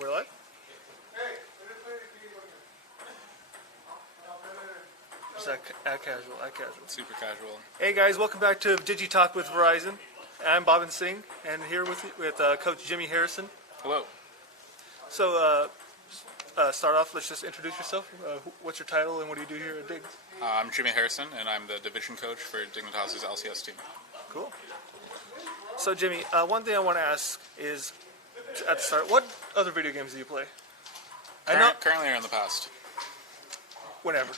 We're live? Just act casual, Super casual. Hey guys, welcome back to Digitalk with Verizon. I'm Bobin Singh, and here with Coach Jimmy Harrison. Hello. So, start off, let's just introduce yourself. What's your title and what do you do here at Dig? I'm Jimmy Harrison, and I'm the division coach for Dignitas' LCS team. Cool. So Jimmy, one thing I want to ask is, at the start, what other video games do you play? Currently or in the past? Whenever.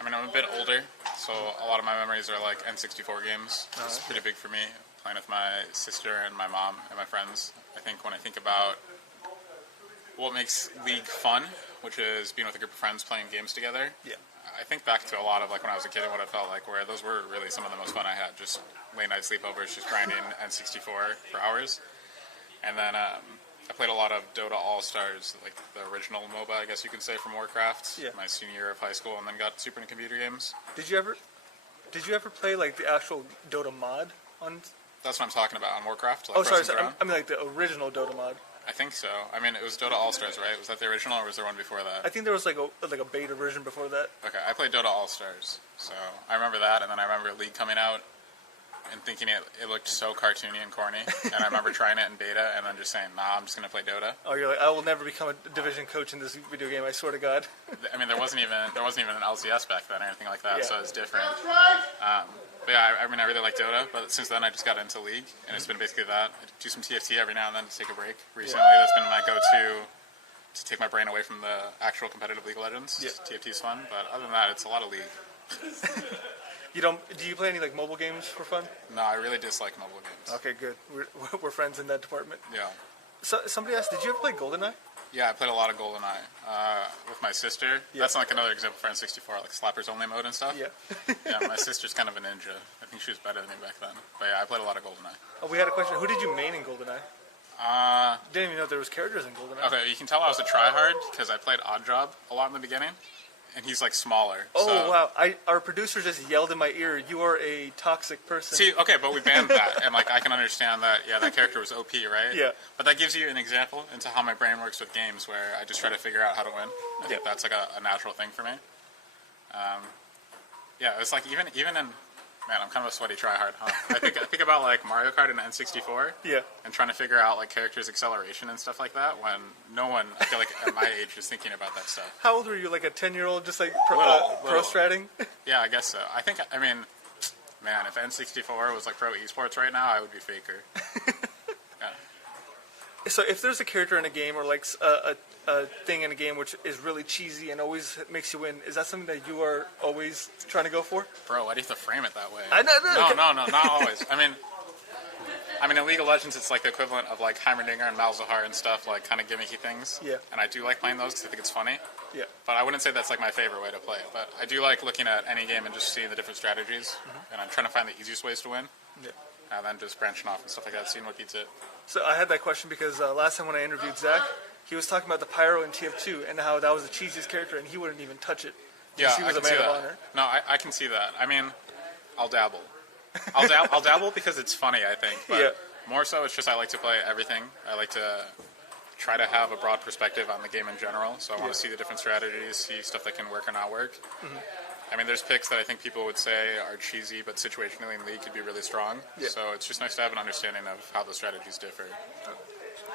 I mean, I'm a bit older, so a lot of my memories are like N64 games. It's pretty big for me, playing with my sister and my mom and my friends. I think when I think about what makes League fun, which is being with a group of friends playing games together, Yeah. I think back to a lot of like when I was a kid and what it felt like, where those were really some of the most fun I had, just late night sleepovers, just grinding N64 for hours. And then I played a lot of Dota All-Stars, like the original MOBA, I guess you could say, from Warcraft, my senior year of high school, and then got super into computer games. Did you ever play like the actual Dota mod on? That's what I'm talking about on Warcraft. Like I mean like the original Dota mod. I think so. I mean, it was Dota All-Stars, right? Was that the original, or was there one before that? I think there was like a beta version before that. Okay, I played Dota All-Stars, so I remember that, and then I remember League coming out and thinking it looked so cartoony and corny, and I remember trying it in beta and then just saying, nah, I'm just going to play Dota. Oh, you're like, I will never become a division coach in this video game, I swear to God. I mean, there wasn't even an LCS back then or anything like that, so it's different. But yeah, I mean, I really like Dota, but since then I just got into League, and it's been basically that. I do some TFT every now and then to take a break. Recently, that's been my go-to to take my brain away from the actual competitive League of Legends. TFT is fun, but other than that, it's a lot of League. Do you play any like mobile games for fun? No, I really dislike mobile games. Okay, good. We're friends in that department. Yeah. So somebody asked, did you ever play GoldenEye? Yeah, I played a lot of GoldenEye with my sister. Yeah. That's like another example for N64, like slappers only mode and stuff. Yeah. Yeah, my sister's kind of a ninja. I think she was better than me back then. But yeah, I played a lot of GoldenEye. Oh, we had a question. Who did you main in GoldenEye? Didn't even know there was characters in GoldenEye. Okay, you can tell I was a tryhard because I played Oddjob a lot in the beginning. And he's like smaller. Oh, so. Wow. Our producer just yelled in my ear, you are a toxic person. See, okay, but we banned that. And like I can understand that, yeah, that character was OP, right? Yeah. But that gives you an example into how my brain works with games where I just try to figure out how to win. I think that's like a natural thing for me. Yeah, it's like even in... Man, I'm kind of a sweaty tryhard, huh? I think about like Mario Kart and N64, and trying to figure out like characters' acceleration and stuff like that. When no one, I feel like at my age, is thinking about that stuff. How old were you? Like a 10-year-old, just like pro stratting? Yeah, I guess so. I mean, man, if N64 was like pro esports right now, I would be faker. Yeah. So if there's a character in a game or like a thing in a game which is really cheesy and always makes you win, is that something that you are always trying to go for? Bro, why do you have to frame it that way? No, not always. I mean, in League of Legends, it's like the equivalent of like Heimerdinger and Malzahar and stuff, like kind of gimmicky things. Yeah. And I do like playing those because I think it's funny. Yeah. But I wouldn't say that's like my favorite way to play it. But I do like looking at any game and just seeing the different strategies, and I'm trying to find the easiest ways to win. Yeah. And then just branching off and stuff like that, seeing what beats it. So I had that question because last time when I interviewed Zach, he was talking about the Pyro in TF2 and how that was the cheesiest character and he wouldn't even touch it. Yeah, he was a man of honor. No, I can see that. I mean, I'll dabble. I'll dabble because it's funny, I think. But more so, it's just I like to play everything. I like to try to have a broad perspective on the game in general. So I want to see the different strategies, see stuff that can work or not work. I mean, there's picks that I think people would say are cheesy, but situationally in League could be really strong. Yeah. So it's just nice to have an understanding of how the strategies differ.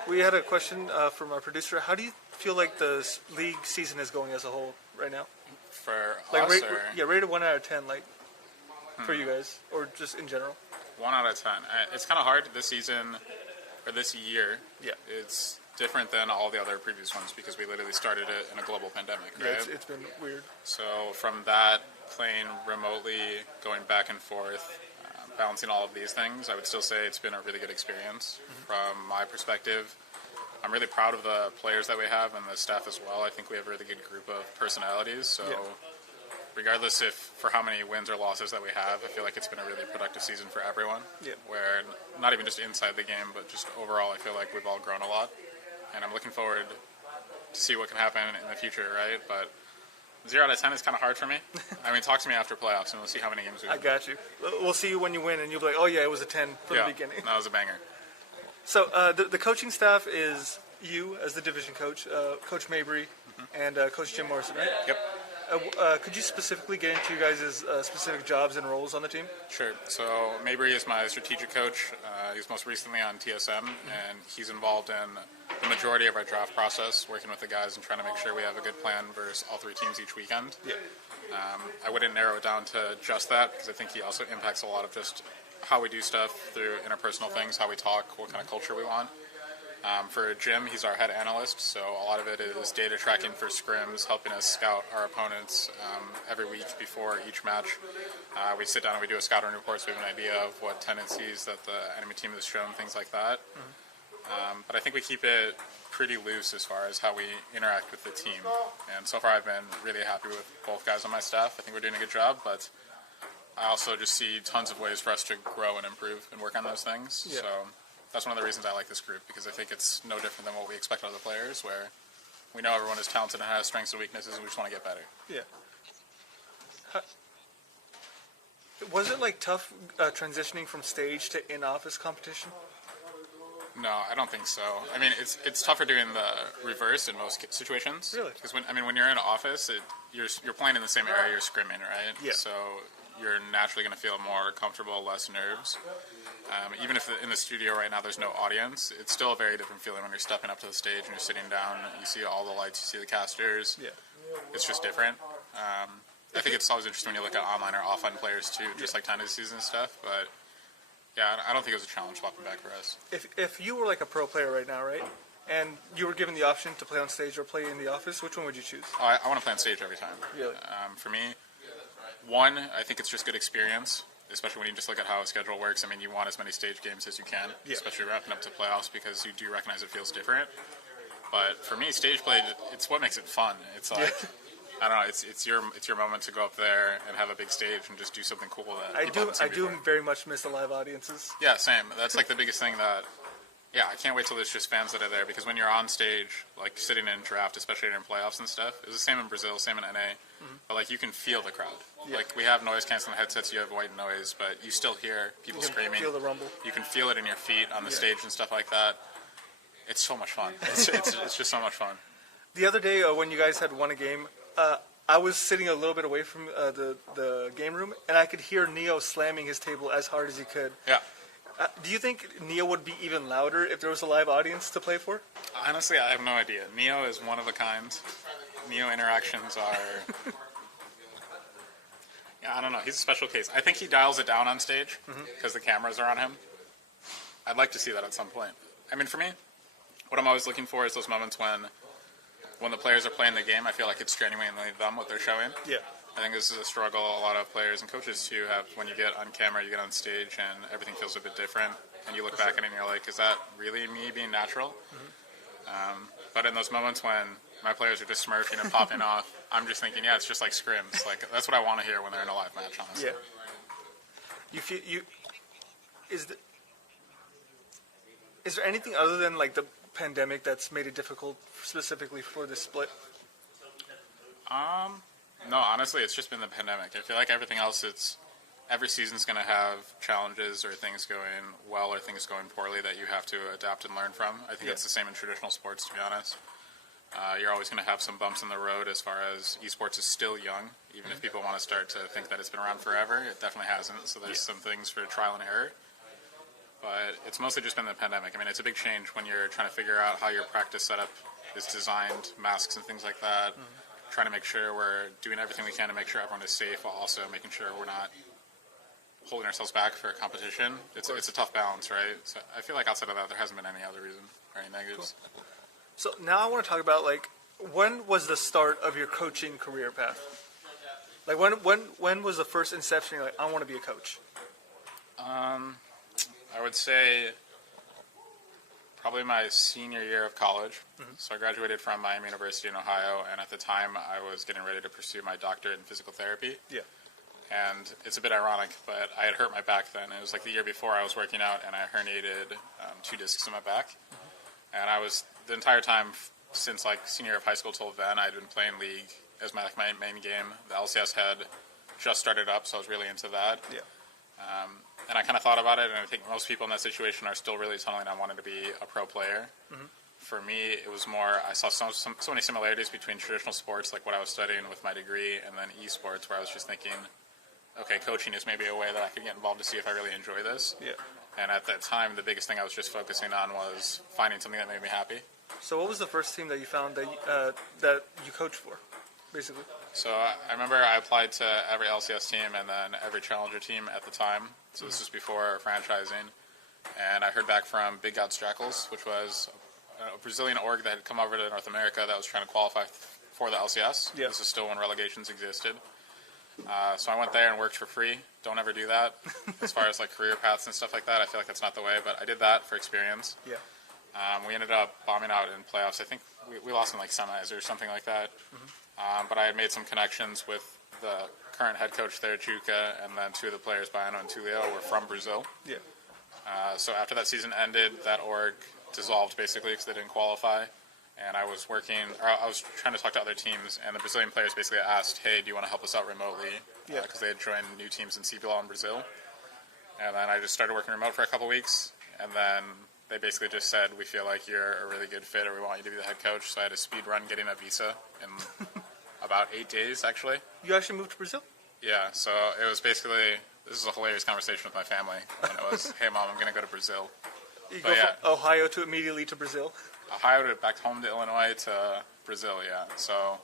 We had a question from our producer. How do you feel like the League season is going as a whole right now? For like us, rated 1 out of 10, like for you guys, or just in general. 1 out of 10. It's kind of hard this season, or this year. Yeah. It's different than all the other previous ones because we literally started it in a global pandemic, right? Yeah, it's been weird. So from that, playing remotely, going back and forth, balancing all of these things, I would still say it's been a really good experience. From my perspective, I'm really proud of the players that we have and the staff as well. I think we have a really good group of personalities. So regardless for how many wins or losses that we have, I feel like it's been a really productive season for everyone. Yeah. Where not even just inside the game, but just overall, I feel like we've all grown a lot. And I'm looking forward to see what can happen in the future, right? But 0 out of 10 is kind of hard for me. I mean, talk to me after playoffs, and we'll see how many games we win. I got you. We'll see you when you win, and you'll be like, oh, yeah, it was a 10 from the beginning. That was a banger. So the coaching staff is you as the division coach, Coach Mabry, and Coach Jim Morrison, right? Yep. Could you specifically get into you guys' specific jobs and roles on the team? Sure. So Mabry is my strategic coach. He's most recently on TSM, and he's involved in the majority of our draft process, working with the guys and trying to make sure we have a good plan versus all three teams each weekend. Yeah. I wouldn't narrow it down to just that because I think he also impacts a lot of just how we do stuff through interpersonal things, how we talk, what kind of culture we want. For Jim, he's our head analyst, so a lot of it is data tracking for scrims, helping us scout our opponents every week before each match. We sit down and we do a scouting report so we have an idea of what tendencies that the enemy team has shown, things like that. But I think we keep it pretty loose as far as how we interact with the team. And so far I've been really happy with both guys on my staff. I think we're doing a good job, but I also just see tons of ways for us to grow and improve and work on those things. Yeah. So that's one of the reasons I like this group, because I think it's no different than what we expect out of the players, where we know everyone is talented and has strengths and weaknesses, and we just want to get better. Yeah. Was it like tough transitioning from stage to in-office competition? No, I don't think so. I mean, it's tougher doing the reverse in most situations. Really? Because when you're in an office, you're playing in the same area you're scrimming, right? Yeah. So you're naturally going to feel more comfortable, less nerves. Even if in the studio right now there's no audience, it's still a very different feeling when you're stepping up to the stage and you're sitting down. You see all the lights, you see the casters. Yeah. It's just different. I think it's always interesting when you look at online or offline players too, just like tendencies and stuff. But yeah, I don't think it was a challenge walking back for us. If you were like a pro player right now, right, and you were given the option to play on stage or play in the office, which one would you choose? Oh, I want to play on stage every time. Really? For me, one, I think it's just good experience, especially when you just look at how a schedule works. I mean, you want as many stage games as you can, especially wrapping up to playoffs, because you do recognize it feels different. But for me, stage play, it's what makes it fun. It's like, I don't know, it's your moment to go up there and have a big stage and just do something cool that I do very much miss the live audiences. Yeah, same. That's like the biggest thing that, yeah, I can't wait till there's just fans that are there, because when you're on stage, like sitting in draft, especially in playoffs and stuff, it was the same in Brazil, same in NA, but like you can feel the crowd. Yeah. Like we have noise canceling headsets, you have white noise, but you still hear people screaming. Feel the rumble. You can feel it in your feet on the stage and stuff like that. It's so much fun. It's just so much fun. The other day when you guys had won a game, I was sitting a little bit away from the game room, and I could hear Neo slamming his table as hard as he could. Yeah. Do you think Neo would be even louder if there was a live audience to play for? Honestly, I have no idea. Neo is one of a kind. Neo interactions are... Yeah, I don't know. He's a special case. I think he dials it down on stage because the cameras are on him. I'd like to see that at some point. I mean, for me, what I'm always looking for is those moments when the players are playing the game, I feel like it's genuinely them, what they're showing. Yeah. I think this is a struggle a lot of players and coaches too have when you get on camera, you get on stage, and everything feels a bit different. And you look back at it and you're like, is that really me being natural? But in those moments when my players are just smirking and popping off, I'm just thinking, yeah, it's just like scrims. Like that's what I want to hear when they're in a live match, honestly. Yeah. Is there anything other than like the pandemic that's made it difficult specifically for this split? No, honestly, it's just been the pandemic. I feel like everything else, every season's going to have challenges or things going well or things going poorly that you have to adapt and learn from. I think it's the same in traditional sports, to be honest. You're always going to have some bumps in the road as far as esports is still young. Even if people want to start to think that it's been around forever, it definitely hasn't. So there's some things for trial and error. But it's mostly just been the pandemic. I mean, it's a big change when you're trying to figure out how your practice setup is designed, masks and things like that. Trying to make sure we're doing everything we can to make sure everyone is safe, while also making sure we're not holding ourselves back for a competition. It's a tough balance, right? So I feel like outside of that, there hasn't been any other reason or any negatives. Cool. So now I want to talk about like when was the start of your coaching career path? Like when was the first inception? You're like, I want to be a coach. I would say probably my senior year of college. So I graduated from Miami University in Ohio, and at the time I was getting ready to pursue my doctorate in physical therapy. Yeah. And it's a bit ironic, but I had hurt my back then. It was like the year before I was working out, and I herniated 2 discs in my back. And I was, the entire time since like senior year of high school till then, I'd been playing League as my main game. The LCS had just started up, so I was really into that. Yeah. And I kind of thought about it, and I think most people in that situation are still really tunneling on wanting to be a pro player. For me, it was more, I saw so many similarities between traditional sports, like what I was studying with my degree, and then esports, where I was just thinking, okay, coaching is maybe a way that I could get involved to see if I really enjoy this. Yeah. And at that time, the biggest thing I was just focusing on was finding something that made me happy. So what was the first team that you found that you coached for, basically? So I remember I applied to every LCS team and then every Challenger team at the time. So this was before franchising. And I heard back from Big God's Jackals, which was a Brazilian org that had come over to North America that was trying to qualify for the LCS. Yeah. This is still when relegations existed. So I went there and worked for free. Don't ever do that. As far as like career paths and stuff like that, I feel like that's not the way. But I did that for experience. Yeah. We ended up bombing out in playoffs. I think we lost in like semis or something like that. But I had made some connections with the current head coach there, Juca, and then two of the players, Baiano and Tulio, were from Brazil. Yeah. So after that season ended, that org dissolved basically because they didn't qualify. And I was trying to talk to other teams, and the Brazilian players basically asked, hey, do you want to help us out remotely? Yeah. Because they had joined new teams in CBL in Brazil. And then I just started working remote for a couple weeks, and then they basically just said, we feel like you're a really good fit, or we want you to be the head coach. So I had a speed run getting a visa in about 8 days, actually. You actually moved to Brazil? Yeah, so it was basically, this is a hilarious conversation with my family. When it was, hey, Mom, I'm going to go to Brazil. You go from Ohio to immediately to Brazil? Ohio to back home to Illinois to Brazil, yeah. So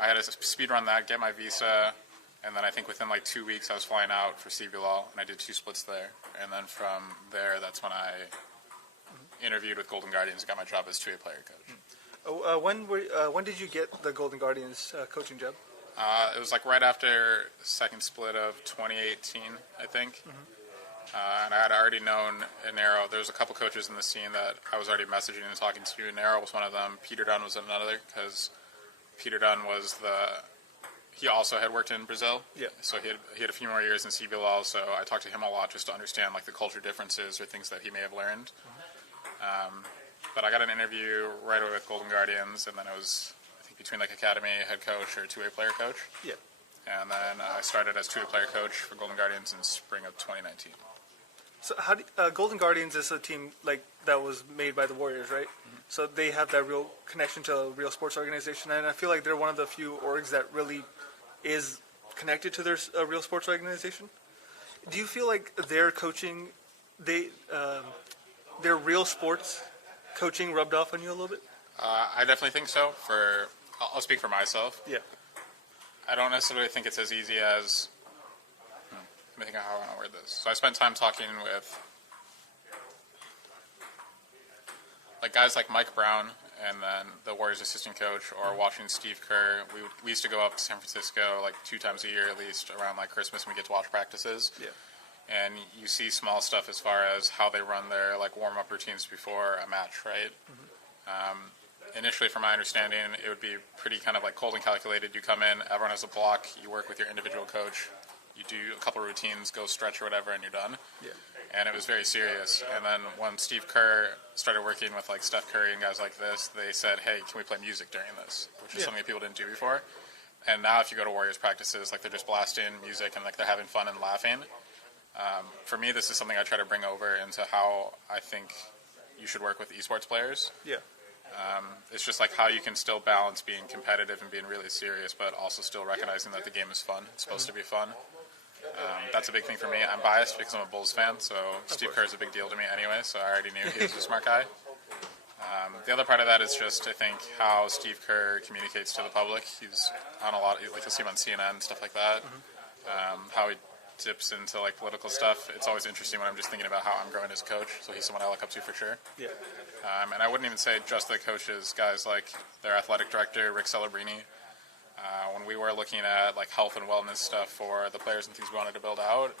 I had to speed run that, get my visa, and then I think within like 2 weeks I was flying out for CBLOL, and I did 2 splits there. And then from there, that's when I interviewed with Golden Guardians and got my job as 2A player coach. When did you get the Golden Guardians coaching job? It was like right after the second split of 2018, I think. And I had already known Inero. There was a couple coaches in the scene that I was already messaging and talking to. Inero was one of them. Peter Dunn was another, because Peter Dunn was he also had worked in Brazil. Yeah. So he had a few more years in CBLOL, so I talked to him a lot just to understand like the culture differences or things that he may have learned. But I got an interview right away with Golden Guardians, and then it was, I think, between like academy head coach or 2A player coach. Yeah. And then I started as 2A player coach for Golden Guardians in spring of 2019. So how Golden Guardians is a team like that was made by the Warriors, right? So they have that real connection to a real sports organization, and I feel like they're one of the few orgs that really is connected to their real sports organization. Do you feel like their coaching, their real sports coaching rubbed off on you a little bit? I definitely think so. I'll speak for myself. Yeah. I don't necessarily think it's as easy as. Let me think of how I want to word this. So I spent time talking with like guys like Mike Brown, and then the Warriors assistant coach, or watching Steve Kerr. We used to go up to San Francisco like 2 times a year at least around like Christmas, and we get to watch practices. Yeah. And you see small stuff as far as how they run their like warm-up routines before a match, right? Initially, from my understanding, it would be pretty kind of like cold and calculated. You come in, everyone has a block, you work with your individual coach, you do a couple routines, go stretch or whatever, and you're done. Yeah. And it was very serious. And then when Steve Kerr started working with like Steph Curry and guys like this, they said, hey, can we play music during this? Which is something that people didn't do before. And now if you go to Warriors practices, like they're just blasting music and like they're having fun and laughing. For me, this is something I try to bring over into how I think you should work with esports players. Yeah. It's just like how you can still balance being competitive and being really serious, but also still recognizing that the game is fun. It's supposed to be fun. That's a big thing for me. I'm biased because I'm a Bulls fan, so Steve Kerr is a big deal to me anyway, so I already knew he was a smart guy. The other part of that is just, I think, how Steve Kerr communicates to the public. He's on a lot, like you'll see him on CNN and stuff like that. How he dips into like political stuff. It's always interesting when I'm just thinking about how I'm growing as a coach, so he's someone I look up to for sure. Yeah. And I wouldn't even say just the coaches, guys like their athletic director, Rick Celebrini. When we were looking at like health and wellness stuff for the players and things we wanted to build out,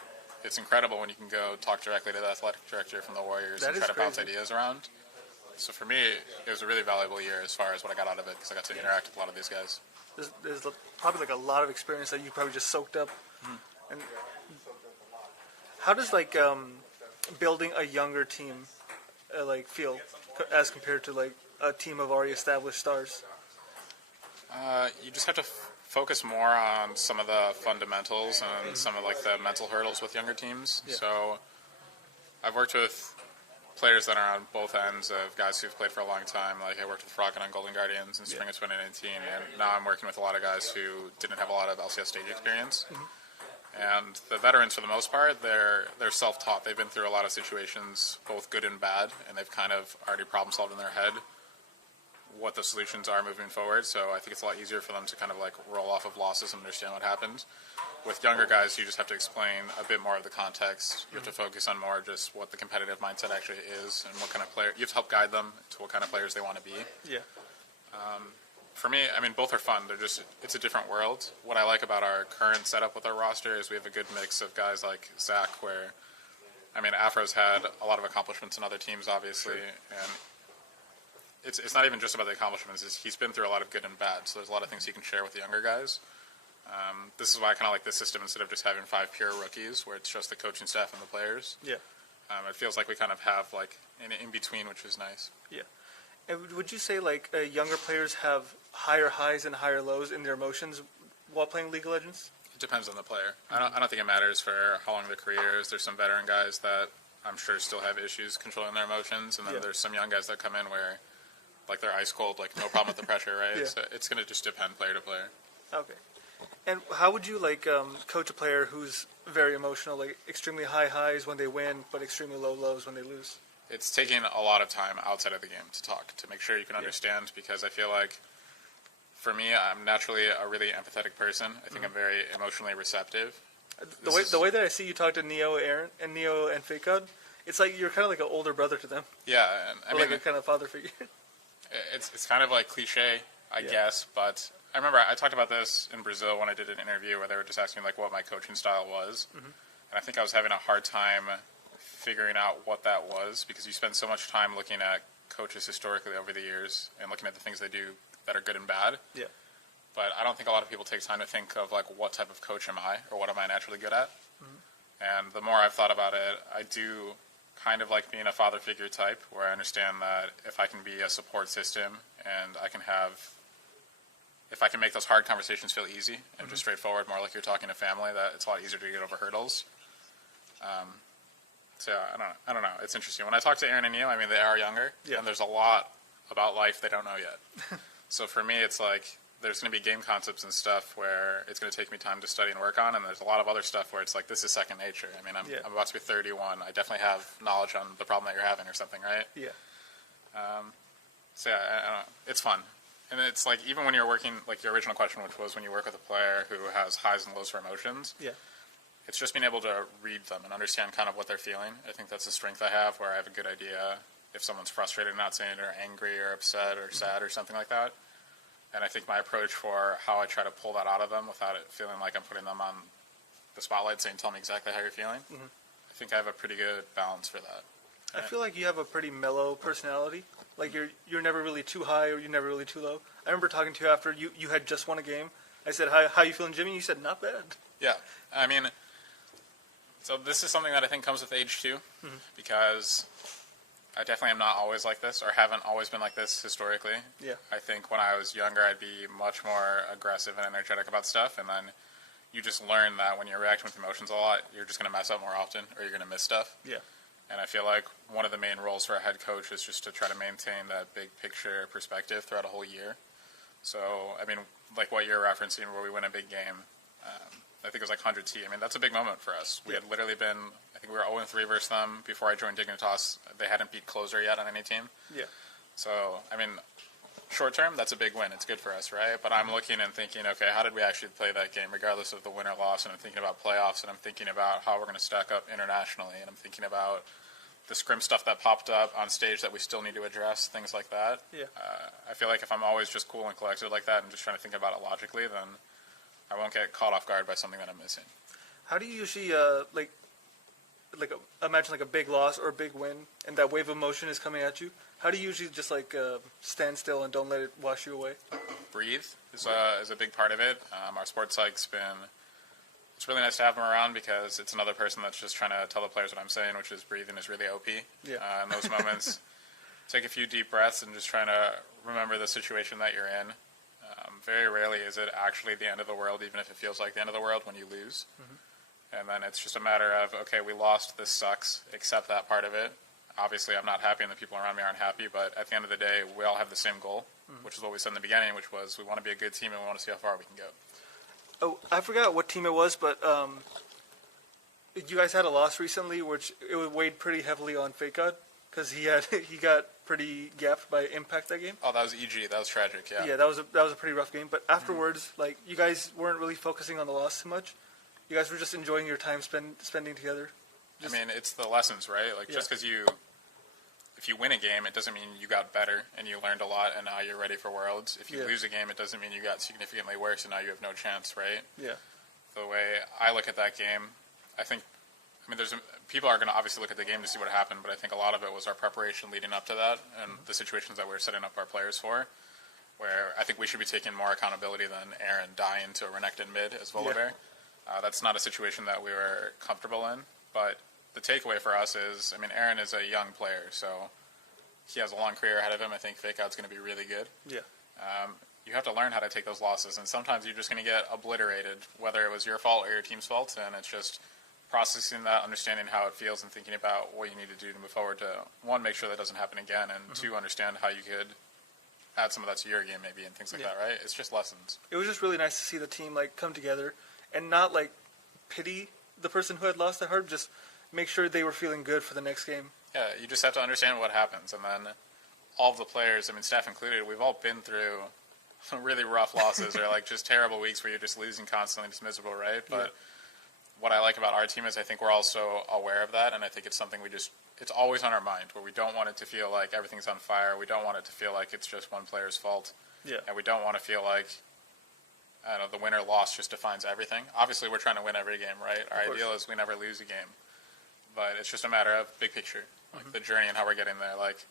it's incredible when you can go talk directly to the athletic director from the Warriors and try to bounce ideas around. So for me, it was a really valuable year as far as what I got out of it, because I got to interact with a lot of these guys. There's probably like a lot of experience that you probably just soaked up. And how does like building a younger team like feel as compared to like a team of already established stars? You just have to focus more on some of the fundamentals and some of like the mental hurdles with younger teams. Yeah. So I've worked with players that are on both ends of guys who've played for a long time. Like I worked with Froggen on Golden Guardians in spring of 2019, and now I'm working with a lot of guys who didn't have a lot of LCS stage experience. And the veterans, for the most part, they're self-taught. They've been through a lot of situations, both good and bad, and they've kind of already problem-solved in their head what the solutions are moving forward. So I think it's a lot easier for them to kind of like roll off of losses and understand what happened. With younger guys, you just have to explain a bit more of the context. You have to focus on more just what the competitive mindset actually is and what kind of player. You have to help guide them to what kind of players they want to be. Yeah. For me, I mean, both are fun. It's a different world. What I like about our current setup with our roster is we have a good mix of guys like Zach, where, I mean, Afro's had a lot of accomplishments in other teams, obviously, and it's not even just about the accomplishments. He's been through a lot of good and bad, so there's a lot of things he can share with the younger guys. This is why I kind of like this system instead of just having 5 pure rookies, where it's just the coaching staff and the players. Yeah. It feels like we kind of have like an in-between, which is nice. Yeah. And would you say like younger players have higher highs and higher lows in their emotions while playing League of Legends? It depends on the player. I don't think it matters for how long their career is. There's some veteran guys that I'm sure still have issues controlling their emotions, and then there's some young guys that come in where like they're ice cold, like no problem with the pressure, right? Yeah. So it's going to just depend player to player. Okay. And how would you like coach a player who's very emotional, like extremely high highs when they win, but extremely low lows when they lose? It's taking a lot of time outside of the game to talk, to make sure you can understand, because I feel like, for me, I'm naturally a really empathetic person. I think I'm very emotionally receptive. The way that I see you talk to Neo and Fake God, it's like you're kind of like an older brother to them. Yeah, and I mean, like a kind of father figure. It's kind of like cliche, I guess, but I remember I talked about this in Brazil when I did an interview where they were just asking like what my coaching style was, and I think I was having a hard time figuring out what that was, because you spend so much time looking at coaches historically over the years and looking at the things they do that are good and bad. Yeah. But I don't think a lot of people take time to think of like what type of coach am I, or what am I naturally good at. And the more I've thought about it, I do kind of like being a father figure type, where I understand that if I can be a support system and if I can make those hard conversations feel easy and just straightforward, more like you're talking to family, that it's a lot easier to get over hurdles. So I don't know. It's interesting. When I talk to Aaron and Neo, I mean, they are younger, and there's a lot about life they don't know yet. So for me, it's like there's going to be game concepts and stuff where it's going to take me time to study and work on, and there's a lot of other stuff where it's like this is second nature. I mean, I'm about to be 31. I definitely have knowledge on the problem that you're having or something, right? Yeah. So yeah, I don't know. It's fun. And it's like, even when you're working, like your original question, which was when you work with a player who has highs and lows for emotions, it's just being able to read them and understand kind of what they're feeling. I think that's a strength I have, where I have a good idea if someone's frustrated and not saying it, or angry or upset or sad or something like that. And I think my approach for how I try to pull that out of them without it feeling like I'm putting them on the spotlight saying, tell me exactly how you're feeling, I think I have a pretty good balance for that. I feel like you have a pretty mellow personality. Like you're never really too high or you're never really too low. I remember talking to you after you had just won a game. I said, how you feeling, Jimmy? You said, not bad. Yeah. I mean, so this is something that I think comes with age too, because I definitely am not always like this, or haven't always been like this historically. Yeah. I think when I was younger, I'd be much more aggressive and energetic about stuff, and then you just learn that when you're reacting with emotions a lot, you're just going to mess up more often, or you're going to miss stuff. Yeah. And I feel like one of the main roles for a head coach is just to try to maintain that big picture perspective throughout a whole year. So, I mean, like what you're referencing, where we win a big game, I think it was like 100T. I mean, that's a big moment for us. We had literally been, I think we were 0-3 versus them before I joined Dignitas. They hadn't beat closer yet on any team. Yeah. So, I mean, short term, that's a big win. It's good for us, right? But I'm looking and thinking, okay, how did we actually play that game, regardless of the win or loss? And I'm thinking about playoffs, and I'm thinking about how we're going to stack up internationally, and I'm thinking about the scrim stuff that popped up on stage that we still need to address, things like that. Yeah. I feel like if I'm always just cool and collected like that and just trying to think about it logically, then I won't get caught off guard by something that I'm missing. How do you usually imagine like a big loss or a big win, and that wave of emotion is coming at you? How do you usually just stand still and don't let it wash you away? Breathe is a big part of it. Our sports psych's been. It's really nice to have him around, because it's another person that's just trying to tell the players what I'm saying, which is breathing is really OP. Yeah. In those moments, take a few deep breaths and just trying to remember the situation that you're in. Very rarely is it actually the end of the world, even if it feels like the end of the world when you lose. And then it's just a matter of, okay, we lost, this sucks, accept that part of it. Obviously, I'm not happy and the people around me aren't happy, but at the end of the day, we all have the same goal, which is what we said in the beginning, which was we want to be a good team and we want to see how far we can go. Oh, I forgot what team it was, but you guys had a loss recently, which it weighed pretty heavily on Fake God because he got pretty gapped by Impact that game. Oh, that was EG. That was tragic. Yeah. Yeah, that was a pretty rough game. But afterwards, like you guys weren't really focusing on the loss too much. You guys were just enjoying your time spending together. I mean, it's the lessons, right? Like just because if you win a game, it doesn't mean you got better and you learned a lot and now you're ready for Worlds. If you lose a game, it doesn't mean you got significantly worse and now you have no chance, right? Yeah. The way I look at that game, people are going to obviously look at the game to see what happened, but I think a lot of it was our preparation leading up to that and the situations that we were setting up our players for, where I think we should be taking more accountability than Aaron dying to a Renekton mid as Volibear. That's not a situation that we were comfortable in, but the takeaway for us is, Aaron is a young player, so he has a long career ahead of him. I think Fake Out's going to be really good. Yeah. You have to learn how to take those losses, and sometimes you're just going to get obliterated, whether it was your fault or your team's fault, and it's just processing that, understanding how it feels, and thinking about what you need to do to move forward to, one, make sure that doesn't happen again, and two, understand how you could add some of that to your game maybe and things like that, right? It's just lessons. It was just really nice to see the team like come together and not like pity the person who had lost their heart, just make sure they were feeling good for the next game. Yeah, you just have to understand what happens, and then all of the players, staff included, we've all been through really rough losses or like just terrible weeks where you're just losing constantly, just miserable, right? But what I like about our team is I think we're also aware of that, and I think it's something it's always on our mind, where we don't want it to feel like everything's on fire. We don't want it to feel like it's just one player's fault. Yeah. And we don't want to feel like, I don't know, the win or loss just defines everything. Obviously, we're trying to win every game, right? Our ideal is we never lose a game. But it's just a matter of big picture, like the journey and how we're getting there. Like,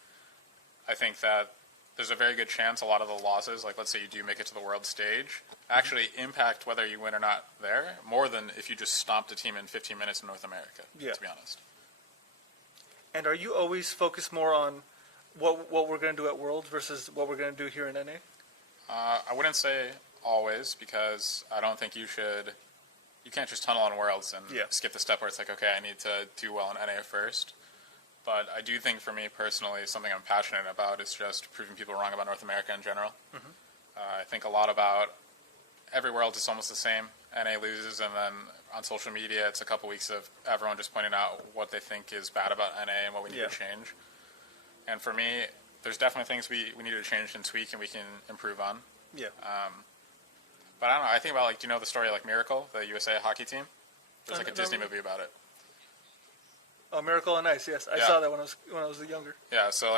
I think that there's a very good chance a lot of the losses, like let's say you do make it to the world stage, actually impact whether you win or not there, more than if you just stomped a team in 15 minutes in North America, to be honest. And are you always focused more on what we're going to do at Worlds versus what we're going to do here in NA? I wouldn't say always, because I don't think you can't just tunnel on Worlds and skip the step where it's like, okay, I need to do well in NA first. But I do think for me personally, something I'm passionate about is just proving people wrong about North America in general. I think a lot about every World is almost the same. NA loses, and then on social media, it's a couple weeks of everyone just pointing out what they think is bad about NA and what we need to change. And for me, there's definitely things we need to change and tweak and we can improve on. Yeah. But I don't know. I think about, like, do you know the story like Miracle, the USA hockey team? There's like a Disney movie about it. Oh, Miracle on Ice. Yes, I saw that when I was younger. Yeah, so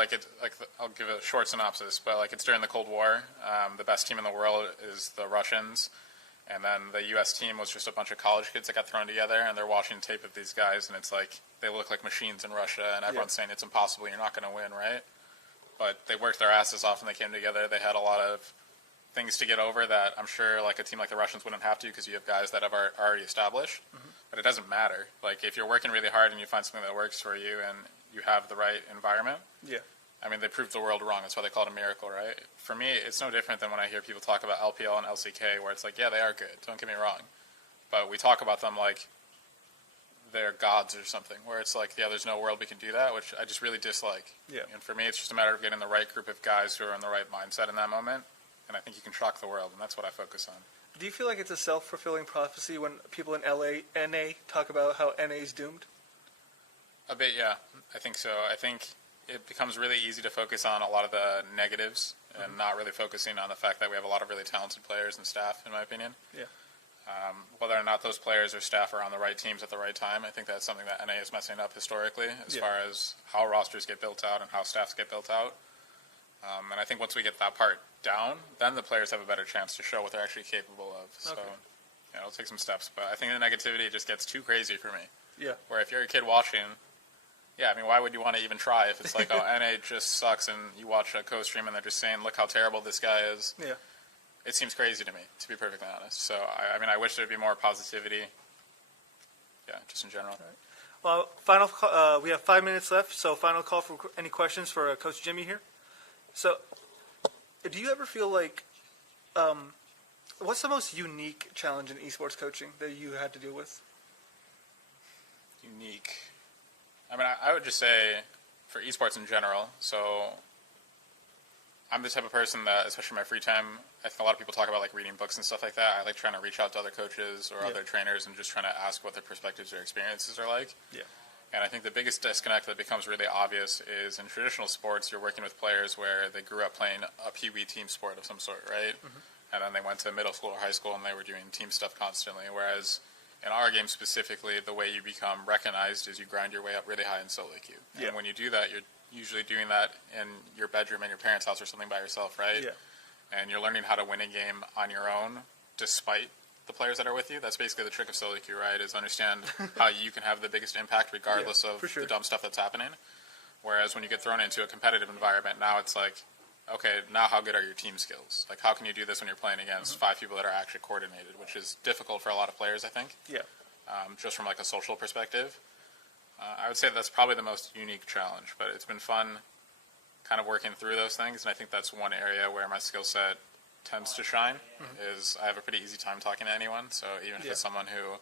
I'll give a short synopsis, but like it's during the Cold War. The best team in the world is the Russians, and then the U.S. team was just a bunch of college kids that got thrown together, and they're watching tape of these guys, and it's like they look like machines in Russia, and everyone's saying it's impossible, you're not going to win, right? But they worked their asses off, and they came together. They had a lot of things to get over that I'm sure like a team like the Russians wouldn't have to, because you have guys that have already established. But it doesn't matter. Like if you're working really hard and you find something that works for you and you have the right environment. Yeah. They proved the world wrong. That's why they call it a miracle, right? For me, it's no different than when I hear people talk about LPL and LCK, where it's like, yeah, they are good. Don't get me wrong. But we talk about them like they're gods or something, where it's like, yeah, there's no world we can do that, which I just really dislike. Yeah. And for me, it's just a matter of getting the right group of guys who are in the right mindset in that moment. And I think you can shock the world, and that's what I focus on. Do you feel like it's a self-fulfilling prophecy when people in NA talk about how NA is doomed? A bit, yeah. I think so. I think it becomes really easy to focus on a lot of the negatives and not really focusing on the fact that we have a lot of really talented players and staff, in my opinion. Yeah. Whether or not those players or staff are on the right teams at the right time, I think that's something that NA is messing up historically as far as how rosters get built out and how staffs get built out. And I think once we get that part down, then the players have a better chance to show what they're actually capable of. So, it'll take some steps. But I think the negativity just gets too crazy for me. Yeah. Where if you're a kid watching, why would you want to even try if it's like, oh, NA just sucks, and you watch a co-stream and they're just saying, look how terrible this guy is. Yeah. It seems crazy to me, to be perfectly honest. So, I wish there'd be more positivity. Yeah, just in general. Well, we have 5 minutes left, so final call for any questions for Coach Jimmy here. So, do you ever feel like, what's the most unique challenge in esports coaching that you had to deal with? unique. I mean, I would just say for esports in general. So I'm the type of person that, especially in my free time, I think a lot of people talk about like reading books and stuff like that. I like trying to reach out to other coaches or other trainers and just trying to ask what their perspectives or experiences are like. Yeah. And I think the biggest disconnect that becomes really obvious is in traditional sports, you're working with players where they grew up playing a Pee Wee team sport of some sort, right? And then they went to middle school or high school and they were doing team stuff constantly. Whereas in our game specifically, the way you become recognized is you grind your way up really high in solo queue. And when you do that, you're usually doing that in your bedroom in your parents' house or something by yourself, right? Yeah. And you're learning how to win a game on your own despite the players that are with you. That's basically the trick of solo queue, right? Is understand how you can have the biggest impact regardless of the dumb stuff that's happening. Whereas when you get thrown into a competitive environment, now it's like, okay, now how good are your team skills? Like, how can you do this when you're playing against five people that are actually coordinated, which is difficult for a lot of players, I think. Yeah. Just from like a social perspective. I would say that's probably the most unique challenge, but it's been fun kind of working through those things, and I think that's one area where my skill set tends to shine, is I have a pretty easy time talking to anyone, so even if it's someone who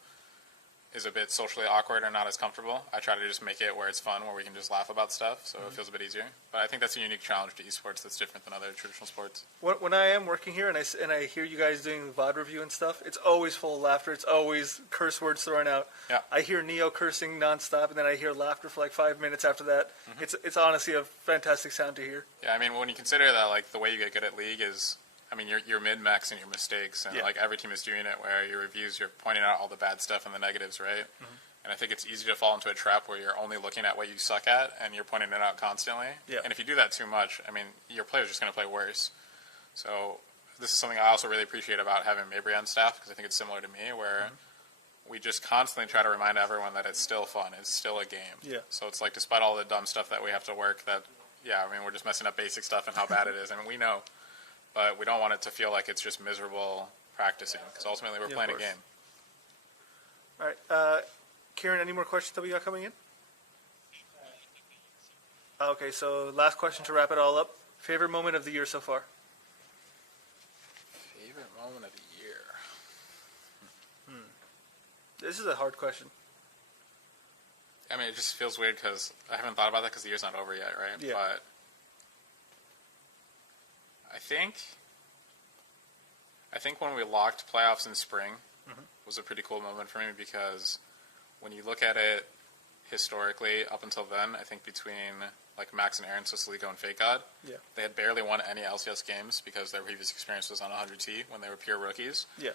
is a bit socially awkward or not as comfortable, I try to just make it where it's fun, where we can just laugh about stuff, so it feels a bit easier. But I think that's a unique challenge to esports that's different than other traditional sports. When I am working here and I hear you guys doing the VOD review and stuff, it's always full of laughter. It's always curse words thrown out. Yeah. I hear Neo cursing nonstop, and then I hear laughter for like 5 minutes after that. It's honestly a fantastic sound to hear. Yeah, I mean, when you consider that, like, the way you get good at League is, I mean, you're mid-maxing your mistakes, and like every team is doing it where your reviews, you're pointing out all the bad stuff and the negatives, right? And I think it's easy to fall into a trap where you're only looking at what you suck at and you're pointing it out constantly. Yeah. And if you do that too much, I mean, your player's just going to play worse. So this is something I also really appreciate about having Mabry on staff, because I think it's similar to me, where we just constantly try to remind everyone that it's still fun. It's still a game. Yeah. So it's like, despite all the dumb stuff that we have to work, that, I mean, we're just messing up basic stuff and how bad it is. I mean, we know. But we don't want it to feel like it's just miserable practicing, because ultimately we're playing a game. All right. Kieran, any more questions that we got coming in? Okay, so last question to wrap it all up. Favorite moment of the year so far? Favorite moment of the year? This is a hard question. I mean, it just feels weird because I haven't thought about that because the year's not over yet, right? Yeah. But I think when we locked playoffs in spring was a pretty cool moment for me, because when you look at it historically up until then, I think between like Max and Aaron, Sosoligo and Fake God, they had barely won any LCS games because their previous experience was on 100T when they were pure rookies. Yeah.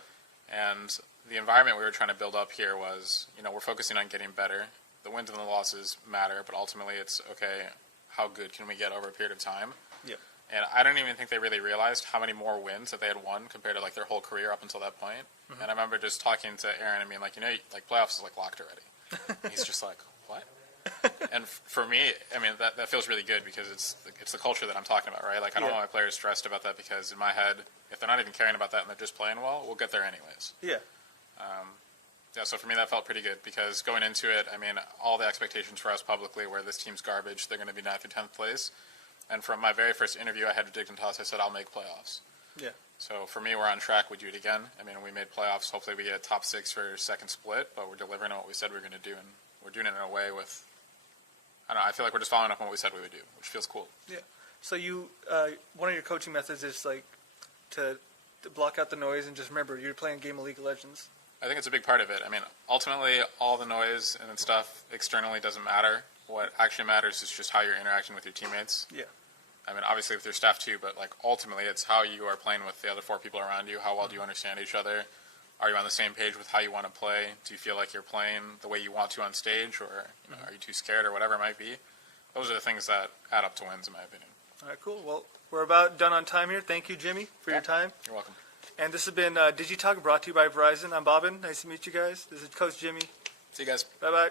And the environment we were trying to build up here was, we're focusing on getting better. The wins and the losses matter, but ultimately it's, okay, how good can we get over a period of time? Yeah. And I don't even think they really realized how many more wins that they had won compared to like their whole career up until that point. And I remember just talking to Aaron and being like, like playoffs is like locked already. And he's just like, what? And for me, I mean, that feels really good, because it's the culture that I'm talking about, right? Like, I don't want my players stressed about that, because in my head, if they're not even caring about that and they're just playing well, we'll get there anyways. Yeah. So for me, that felt pretty good, because going into it, I mean, all the expectations for us publicly were this team's garbage, they're going to be 9th or 10th place. And from my very first interview I had with Dignitas, I said, I'll make playoffs. Yeah. So for me, we're on track. We do it again. I mean, we made playoffs. Hopefully we get top 6 for second split, but we're delivering on what we said we were going to do, and we're doing it in a way with, I don't know, I feel like we're just following up on what we said we would do, which feels cool. Yeah. So one of your coaching methods is like to block out the noise and just remember you're playing a game of League of Legends. I think it's a big part of it. I mean, ultimately, all the noise and stuff externally doesn't matter. What actually matters is just how you're interacting with your teammates. Yeah. I mean, obviously with your staff too, but like ultimately it's how you are playing with the other 4 people around you. How well do you understand each other? Are you on the same page with how you want to play? Do you feel like you're playing the way you want to on stage, or are you too scared, or whatever it might be? Those are the things that add up to wins, in my opinion. All right, cool. Well, we're about done on time here. Thank you, Jimmy, for your time. You're welcome. And this has been DigiTalk, brought to you by Verizon. I'm Bobbin. Nice to meet you guys. This is Coach Jimmy. See you guys. Bye-bye.